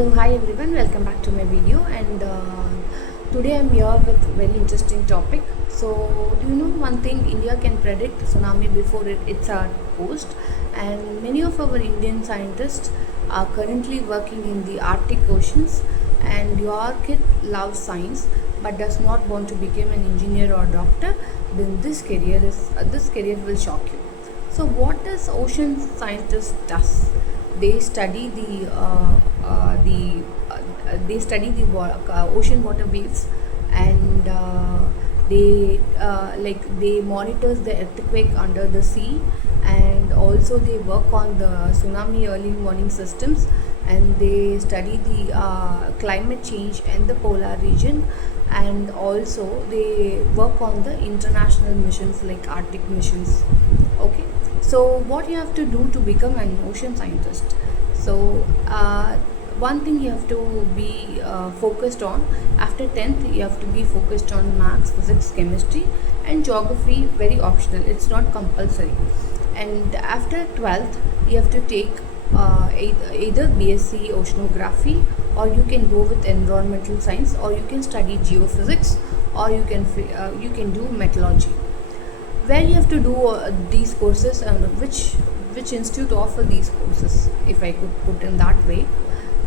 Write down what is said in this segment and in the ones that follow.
Hello, hi everyone, welcome back to my video. And today I'm here with a very interesting topic. So, do you know one thing? India can predict tsunami before it's our coast, and many of our Indian scientists are currently working in the Arctic oceans. And your kid loves science but does not want to become an engineer or doctor, then this career will shock you. So, what does ocean scientist does? They study the ocean water waves, and they monitors the earthquake under the sea, and also they work on the tsunami early warning systems, and they study the climate change and the polar region, and also they work on the international missions like Arctic missions. Okay, so what you have to do to become an ocean scientist? So one thing you have to be focused on after 10th, you have to be focused on maths, physics, chemistry, and geography. Very optional, it's not compulsory. And after 12th, you have to take either BSc oceanography, or you can go with environmental science, or you can study geophysics, or you can do metallurgy. Where you have to do these courses, and which institute offer these courses, if I could put in that way,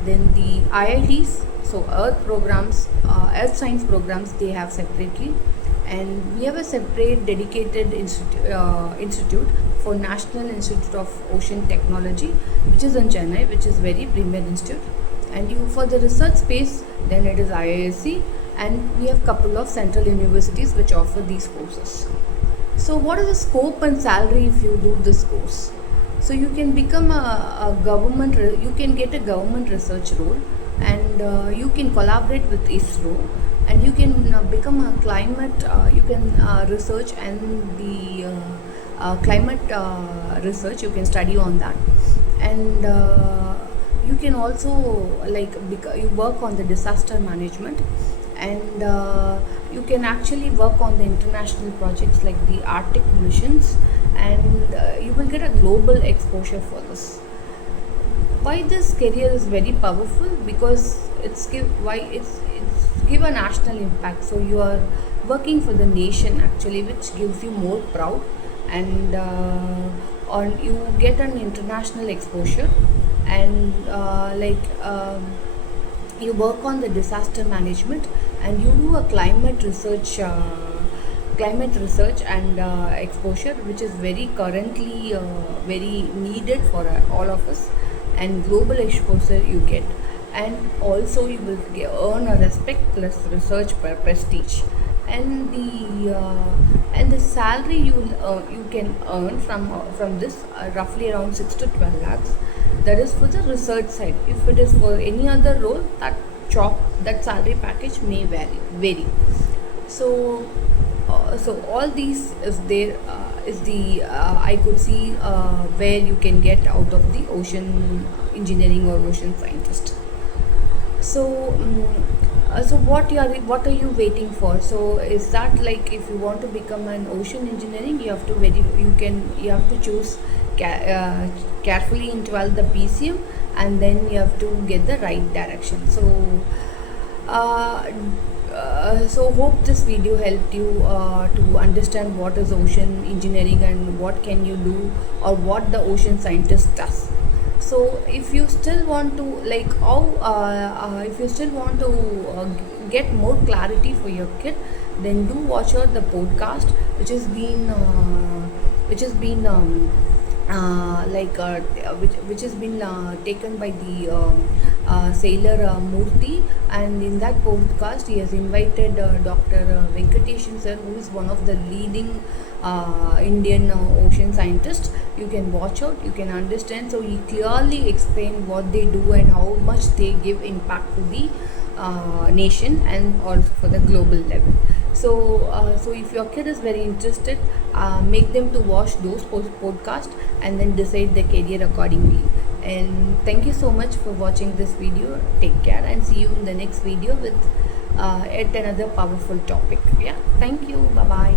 then the IITs, so earth science programs, they have separately, and we have a separate dedicated institute for National Institute of Ocean Technology, which is in Chennai, which is very premier institute. And you, for the research space, then it is IISc, and we have couple of central universities which offer these courses. So what is the scope and salary if you do this course? So you can become you can get a government research role, and you can collaborate with ISRO, and you can become a you can research, and the climate research, you can study on that. And you can also you work on the disaster management, and you can actually work on the international projects like the Arctic missions, and you will get a global exposure for this. Why this career is very powerful? Because it's give a national impact. So you are working for the nation actually, which gives you more proud, and on you get an international exposure, and you work on the disaster management, and you do a climate research and exposure, which is very currently very needed for all of us, and global exposure you get, and also you will earn a respect plus research prestige. And the salary you can earn from this, roughly around 6 to 12 lakhs. That is for the research side. If it is for any other role, that salary package may vary. So so all these is there is the I could see where you can get out of the ocean engineering or ocean scientist. So what are you waiting for? So is that like, if you want to become an ocean engineering, you have to choose carefully in 12 the PCM, and then you have to get the right direction. So hope this video helped you to understand what is ocean engineering, and what can you do, or what the ocean scientist does. So if you still want to get more clarity for your kid, then do watch out the podcast, which has been taken by the sailor Murthy, and in that podcast he has invited Dr. Venkateshan sir, who is one of the leading Indian ocean scientists. You can watch out, you can understand. So he clearly explained what they do and how much they give impact to the nation, and also for the global level. So if your kid is very interested, make them to watch those podcasts, and then decide the career accordingly. And thank you so much for watching this video. Take care, and see you in the next video with yet another powerful topic. Yeah, thank you. Bye bye.